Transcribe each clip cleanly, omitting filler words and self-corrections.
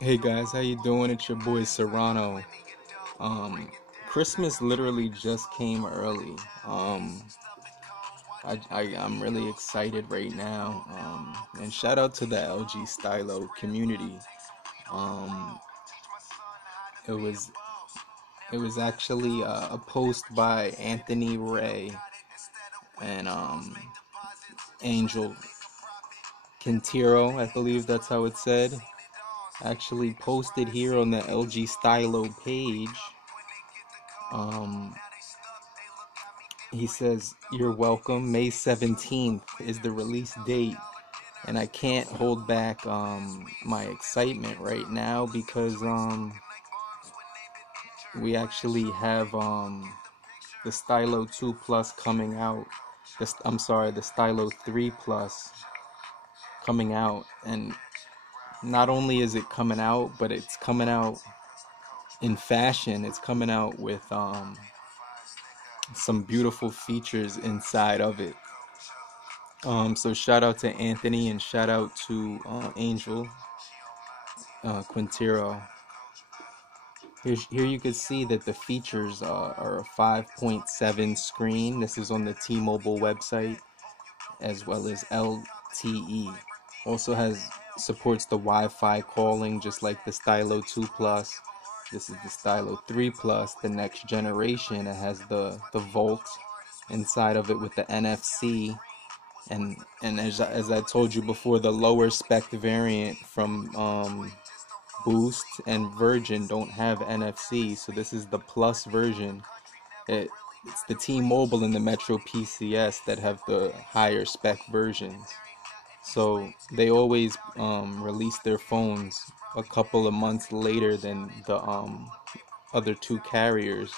Hey guys, how you doing? It's your boy Serrano. Um, Christmas literally just came early. I'm really excited right now. And shout out to the LG Stylo community. Um, it was it was actually a post by Anthony Ray and Angel Quintero, I believe that's how it's said. Actually posted here on the LG Stylo page. Um, He says, "You're welcome. May 17th is the release date." And I can't hold back my excitement right now because we actually have the Stylo 2 Plus coming out. I'm sorry, the Stylo 3 Plus coming out. And not only is it coming out, but it's coming out in fashion. It's coming out with some beautiful features inside of it. So shout out to Anthony and shout out to Angel Quintero. Here you can see that the features are a 5.7 screen. This is on the T-Mobile website, as well as LTE. Also supports the Wi-Fi calling, just like the Stylo 2 Plus. This is the Stylo 3 Plus, the next generation. It has the Volt inside of it with the NFC. And as I told you before, the lower spec variant from Boost and Virgin don't have NFC, so this is the Plus version. It's the T-Mobile and the Metro PCS that have the higher spec versions. So they always release their phones a couple of months later than the other two carriers.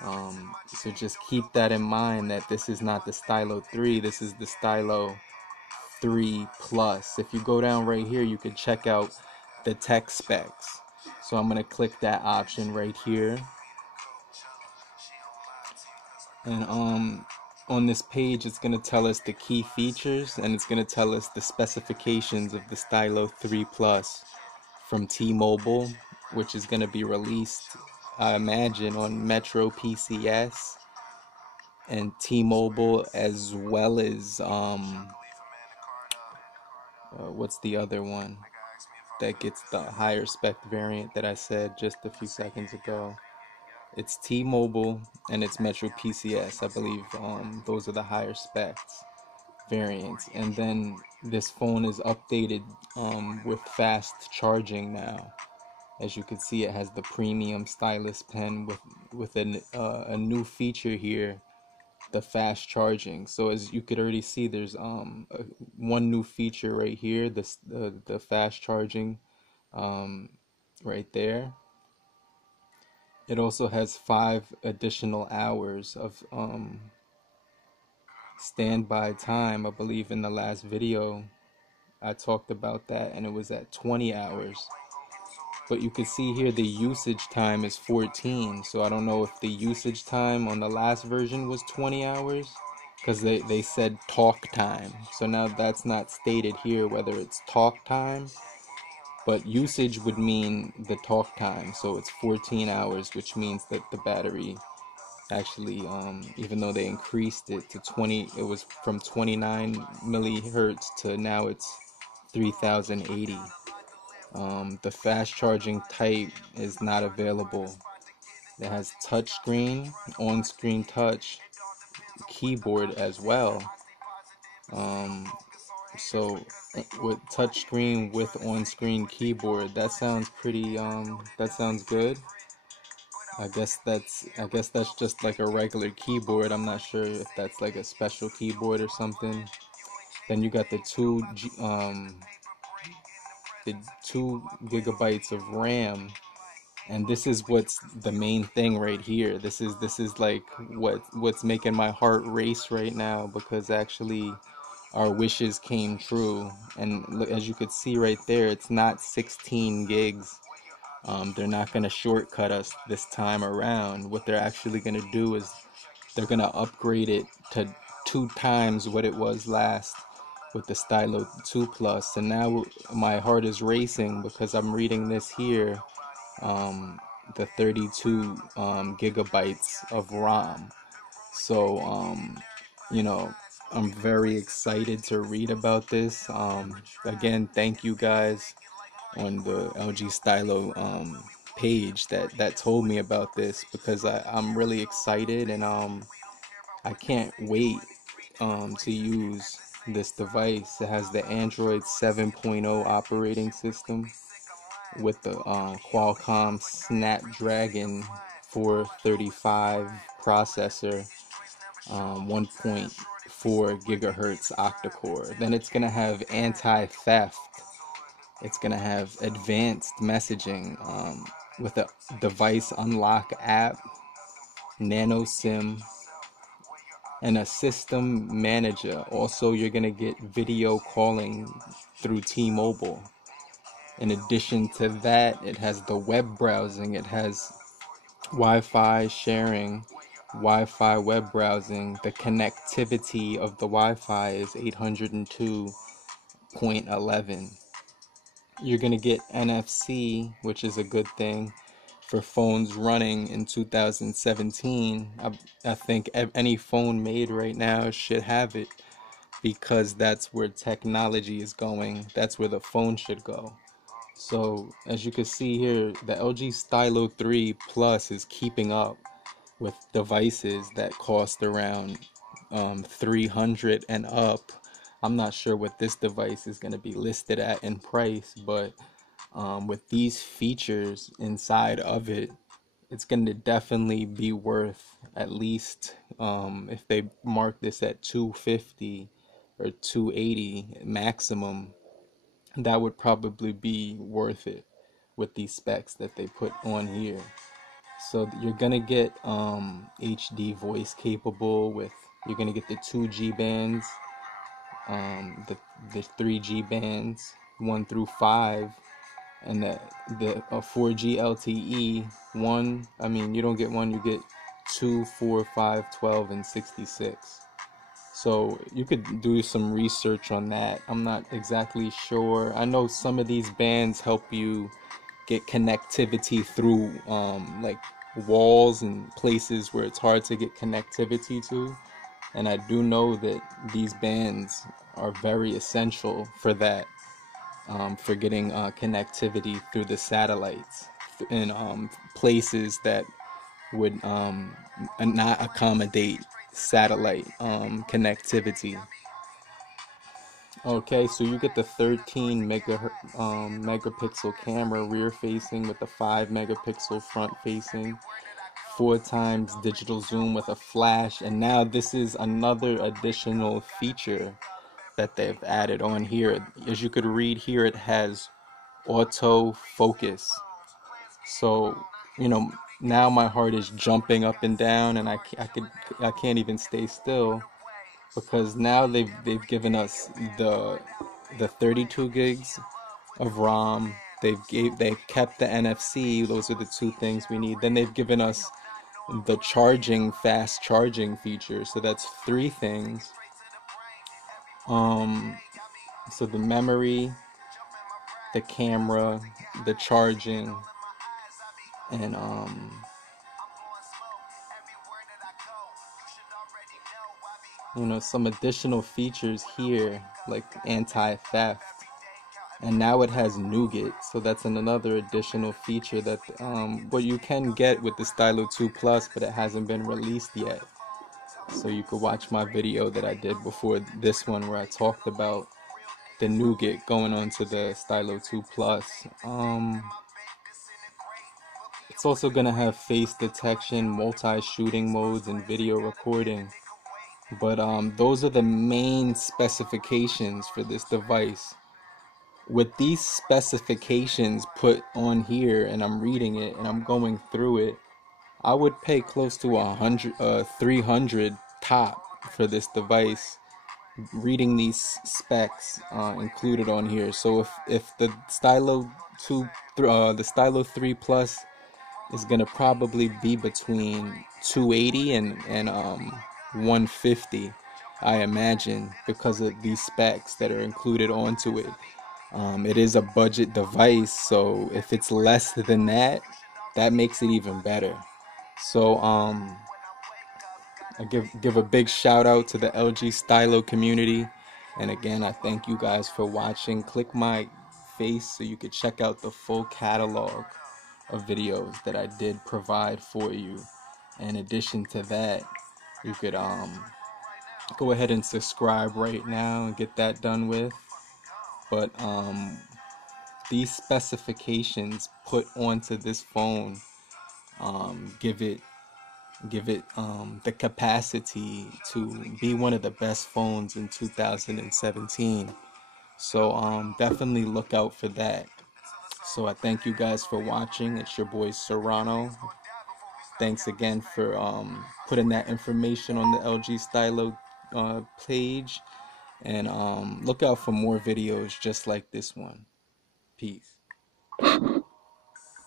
So just keep that in mind, that this is not the Stylo 3, this is the Stylo 3 Plus. If you go down right here, you can check out the tech specs. So I'm going to click that option right here. And on this page, it's going to tell us the key features, and it's going to tell us the specifications of the Stylo 3 Plus from T-Mobile, which is going to be released, I imagine, on Metro PCS and T-Mobile, as well as what's the other one that gets the higher spec variant that I said just a few seconds ago? It's T-Mobile and it's Metro PCS. I believe those are the higher specs variants. And then this phone is updated with fast charging now. As you can see, it has the premium stylus pen with a new feature here, the fast charging. So as you could already see, there's one new feature right here, the fast charging right there. It also has 5 additional hours of standby time. I believe in the last video I talked about that, and it was at 20 hours. But you can see here the usage time is 14. So I don't know if the usage time on the last version was 20 hours, because they said talk time. So now that's not stated here whether it's talk time, but usage would mean the talk time. So it's 14 hours, which means that the battery actually, even though they increased it to 20, it was from 29 millihertz to now it's 3080. The fast charging type is not available. It has touchscreen, on-screen touch, keyboard as well. So with touchscreen with on-screen keyboard, that sounds pretty. That sounds good. I guess that's just like a regular keyboard. I'm not sure if that's like a special keyboard or something. Then you got the 2 gigabytes of RAM, and this is what's the main thing right here. This is like what's making my heart race right now, because actually our wishes came true. And as you could see right there, it's not 16 gigs. They're not going to shortcut us this time around. What they're actually going to do is they're going to upgrade it to 2 times what it was last. with the Stylo 2 Plus, and now my heart is racing because I'm reading this here, the 32 gigabytes of ROM. So, you know, I'm very excited to read about this. Again, thank you guys on the LG Stylo page that told me about this, because I'm really excited, and I can't wait to use this device. It has the Android 7.0 operating system with the Qualcomm Snapdragon 435 processor, 1.4 gigahertz octa-core. Then it's gonna have anti-theft. It's gonna have advanced messaging with a device unlock app, nano SIM, and a system manager. Also, you're gonna get video calling through T-Mobile. In addition to that, it has the web browsing. It has Wi-Fi sharing, Wi-Fi web browsing. The connectivity of the Wi-Fi is 802.11. You're gonna get NFC, which is a good thing for phones running in 2017. I think any phone made right now should have it, because that's where technology is going. That's where the phone should go. So as you can see here, the LG Stylo 3 Plus is keeping up with devices that cost around 300 and up. I'm not sure what this device is going to be listed at in price, but with these features inside of it, it's going to definitely be worth at least, if they mark this at 250 or 280 maximum, that would probably be worth it with these specs that they put on here. So you're gonna get HD voice capable with, you're gonna get the 2G bands, the 3G bands 1 through 5, and the 4G LTE. One, I mean, you don't get one, you get 2, 4, 5, 12, and 66. So you could do some research on that. I'm not exactly sure. I know some of these bands help you get connectivity through like walls and places where it's hard to get connectivity to. And I do know that these bands are very essential for that, for getting connectivity through the satellites in places that would not accommodate satellite connectivity. Okay, so you get the 13 megapixel camera rear facing with the 5 megapixel front facing, 4 times digital zoom with a flash, and now this is another additional feature that they've added on here. As you could read here, it has auto focus. So, now my heart is jumping up and down, and I can't even stay still, because now they've given us the 32 gigs of ROM. They've kept the NFC. Those are the two things we need. Then they've given us the fast charging feature. So that's 3 things. So the memory, the camera, the charging, and some additional features here like anti-theft. And now it has nougat, so that's another additional feature that what you can get with the Stylo 2 Plus, but it hasn't been released yet. So you could watch my video that I did before this one where I talked about the nougat going onto the Stylo 2 Plus. It's also gonna have face detection, multi-shooting modes, and video recording. But those are the main specifications for this device. With these specifications put on here, and I'm reading it and I'm going through it, I would pay close to 300 top for this device, reading these specs included on here. So if the Stylo 3 Plus is gonna probably be between 280 and 150, I imagine, because of these specs that are included onto it. It is a budget device, so if it's less than that, that makes it even better. So I give a big shout out to the LG Stylo community, and again, I thank you guys for watching. Click my face so you could check out the full catalog of videos that I did provide for you. In addition to that, you could go ahead and subscribe right now and get that done with. But these specifications put onto this phone give it the capacity to be one of the best phones in 2017. So definitely look out for that. So I thank you guys for watching. It's your boy Serrano. Thanks again for putting that information on the LG Stylo page, and look out for more videos just like this one. Peace.